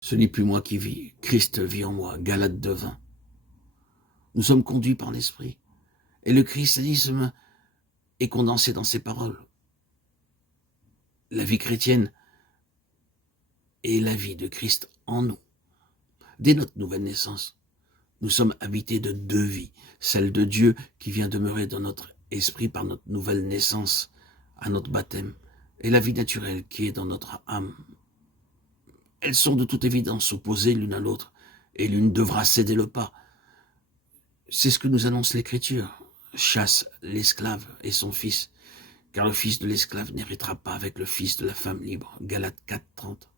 Ce n'est plus moi qui vis, Christ vit en moi, Galates 2:20. Nous sommes conduits par l'Esprit. Et le christianisme est condensé dans ces paroles. La vie chrétienne est la vie de Christ en nous. Dès notre nouvelle naissance, nous sommes habités de deux vies. Celle de Dieu qui vient demeurer dans notre esprit par notre nouvelle naissance, à notre baptême, et la vie naturelle qui est dans notre âme. Elles sont de toute évidence opposées l'une à l'autre, et l'une devra céder le pas. C'est ce que nous annonce l'Écriture. Chasse l'esclave et son fils, car le fils de l'esclave n'héritera pas avec le fils de la femme libre. Galates 4:30.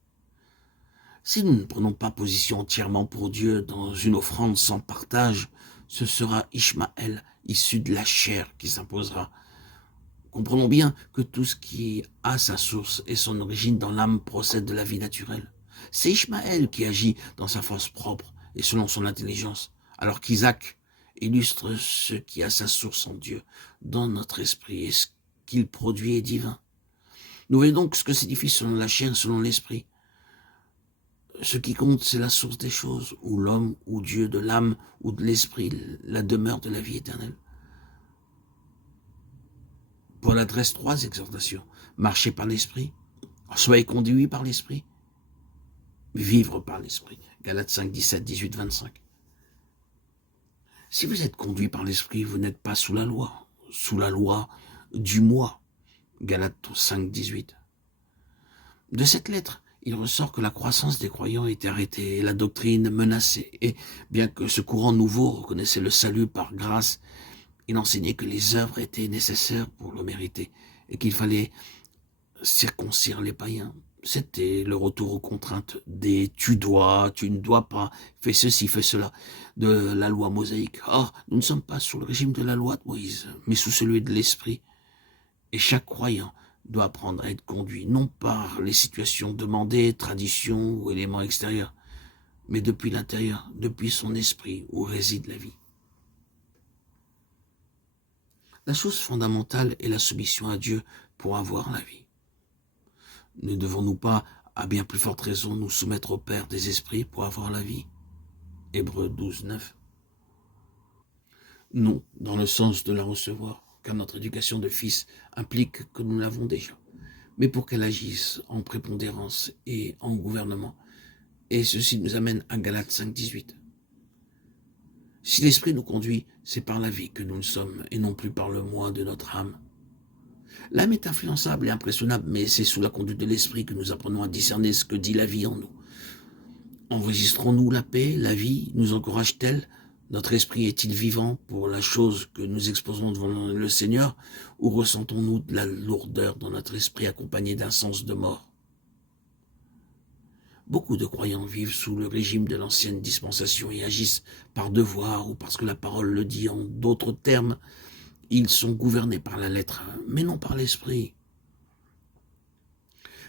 Si nous ne prenons pas position entièrement pour Dieu dans une offrande sans partage, ce sera Ishmaël, issu de la chair, qui s'imposera. Comprenons bien que tout ce qui a sa source et son origine dans l'âme procède de la vie naturelle. C'est Ishmaël qui agit dans sa force propre et selon son intelligence, alors qu'Isaac illustre ce qui a sa source en Dieu, dans notre esprit, et ce qu'il produit est divin. Nous voyons donc ce que signifie selon la chair, selon l'esprit. Ce qui compte, c'est la source des choses, ou l'homme, ou Dieu, de l'âme, ou de l'esprit, la demeure de la vie éternelle. Paul adresse 3 exhortations. Marcher par l'esprit, soyez conduits par l'esprit, vivre par l'esprit. Galates 5, 17, 18, 25. Si vous êtes conduit par l'esprit, vous n'êtes pas sous la loi du moi. Galates 5, 18. De cette lettre, il ressort que la croissance des croyants était arrêtée et la doctrine menacée. Et bien que ce courant nouveau reconnaissait le salut par grâce, il enseignait que les œuvres étaient nécessaires pour le mériter et qu'il fallait circoncire les païens. C'était le retour aux contraintes des tu dois, tu ne dois pas, fais ceci, fais cela, de la loi mosaïque. Or, nous ne sommes pas sous le régime de la loi de Moïse, mais sous celui de l'esprit. Et chaque croyant doit apprendre à être conduit, non par les situations demandées, traditions ou éléments extérieurs, mais depuis l'intérieur, depuis son esprit où réside la vie. La chose fondamentale est la soumission à Dieu pour avoir la vie. Ne devons-nous pas, à bien plus forte raison, nous soumettre au Père des esprits pour avoir la vie? Hébreux 12, 9. Non, dans le sens de la recevoir, car notre éducation de fils implique que nous l'avons déjà, mais pour qu'elle agisse en prépondérance et en gouvernement. Et ceci nous amène à Galates 5, 18. Si l'esprit nous conduit, c'est par la vie que nous le sommes, et non plus par le moi de notre âme. L'âme est influençable et impressionnable, mais c'est sous la conduite de l'esprit que nous apprenons à discerner ce que dit la vie en nous. Enregistrons-nous la paix, la vie, nous encourage-t-elle? Notre esprit est-il vivant pour la chose que nous exposons devant le Seigneur, ou ressentons-nous de la lourdeur dans notre esprit accompagné d'un sens de mort? Beaucoup de croyants vivent sous le régime de l'ancienne dispensation et agissent par devoir ou parce que la parole le dit. En d'autres termes, ils sont gouvernés par la lettre, mais non par l'esprit.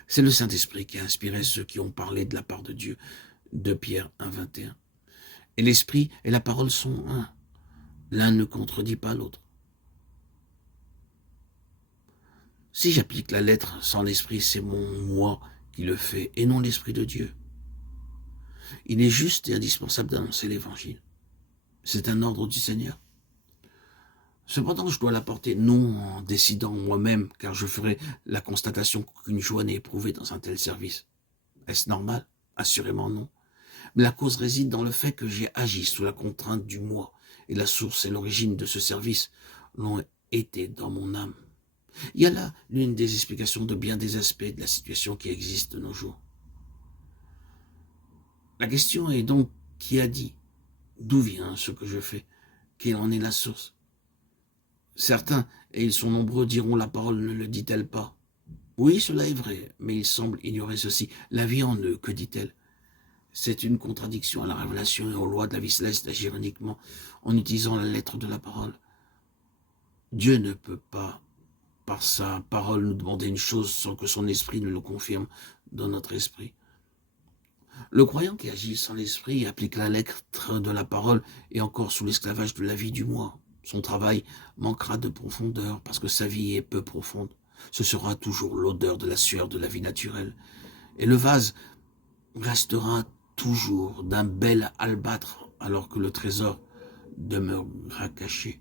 C'est le Saint-Esprit qui a inspiré ceux qui ont parlé de la part de Dieu. 2 Pierre 1, 21. Et l'esprit et la parole sont un. L'un ne contredit pas l'autre. Si j'applique la lettre sans l'esprit, c'est mon moi qui le fait et non l'esprit de Dieu. Il est juste et indispensable d'annoncer l'évangile. C'est un ordre du Seigneur. Cependant, je dois l'apporter non en décidant moi-même, car je ferai la constatation qu'aucune joie n'est éprouvée dans un tel service. Est-ce normal? Assurément non. Mais la cause réside dans le fait que j'ai agi sous la contrainte du moi, et la source et l'origine de ce service l'ont été dans mon âme. Il y a là l'une des explications de bien des aspects de la situation qui existe de nos jours. La question est donc, qui a dit? D'où vient ce que je fais? Quelle en est la source? Certains, et ils sont nombreux, diront la parole ne le dit-elle pas. Oui, cela est vrai, mais il semble ignorer ceci. La vie en eux, que dit-elle? C'est une contradiction à la révélation et aux lois de la vie céleste d'agir uniquement en utilisant la lettre de la parole. Dieu ne peut pas, par sa parole, nous demander une chose sans que son esprit ne le confirme dans notre esprit. Le croyant qui agit sans l'esprit applique la lettre de la parole et encore sous l'esclavage de la vie du moi. Son travail manquera de profondeur parce que sa vie est peu profonde. Ce sera toujours l'odeur de la sueur de la vie naturelle. Et le vase restera toujours d'un bel albâtre, alors que le trésor demeurera caché.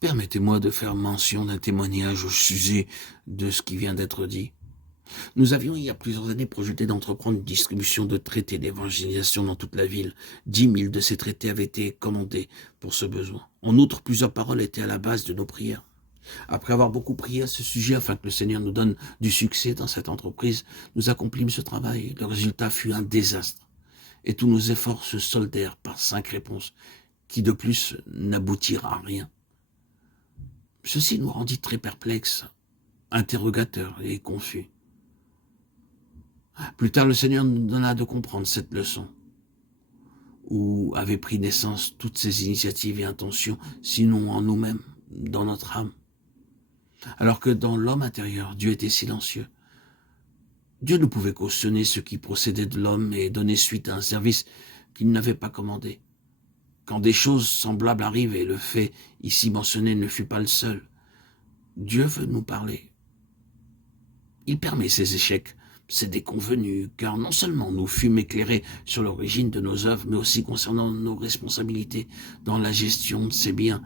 Permettez-moi de faire mention d'un témoignage au sujet de ce qui vient d'être dit. Nous avions il y a plusieurs années projeté d'entreprendre une distribution de traités d'évangélisation dans toute la ville. 10 000 de ces traités avaient été commandés pour ce besoin. En outre, plusieurs paroles étaient à la base de nos prières. Après avoir beaucoup prié à ce sujet afin que le Seigneur nous donne du succès dans cette entreprise, nous accomplîmes ce travail. Le résultat fut un désastre. Et tous nos efforts se soldèrent par 5 réponses, qui de plus n'aboutirent à rien. Ceci nous rendit très perplexes, interrogateurs et confus. Plus tard, le Seigneur nous donna de comprendre cette leçon, où avaient pris naissance toutes ces initiatives et intentions, sinon en nous-mêmes, dans notre âme. Alors que dans l'homme intérieur, Dieu était silencieux. Dieu ne pouvait cautionner ce qui procédait de l'homme et donner suite à un service qu'il n'avait pas commandé. Quand des choses semblables arrivent, et le fait ici mentionné ne fut pas le seul, Dieu veut nous parler. Il permet ces échecs, ces déconvenus, car non seulement nous fûmes éclairés sur l'origine de nos œuvres, mais aussi concernant nos responsabilités dans la gestion de ces biens,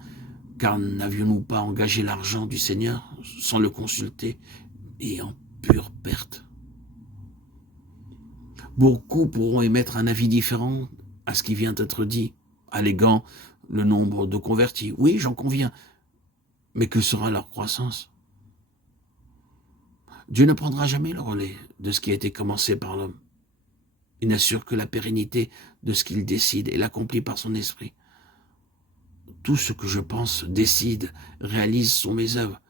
car n'avions-nous pas engagé l'argent du Seigneur sans le consulter et en pure perte? Beaucoup pourront émettre un avis différent à ce qui vient d'être dit, alléguant le nombre de convertis. Oui, j'en conviens, mais que sera leur croissance? Dieu ne prendra jamais le relais de ce qui a été commencé par l'homme. Il n'assure que la pérennité de ce qu'il décide et l'accomplit par son esprit. Tout ce que je pense, décide, réalise sont mes œuvres.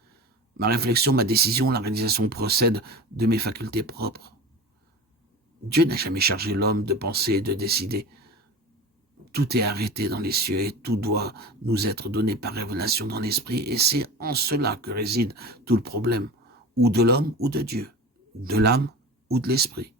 Ma réflexion, ma décision, la réalisation procèdent de mes facultés propres. Dieu n'a jamais chargé l'homme de penser et de décider. Tout est arrêté dans les cieux et tout doit nous être donné par révélation dans l'esprit, et c'est en cela que réside tout le problème, ou de l'homme ou de Dieu, de l'âme ou de l'esprit.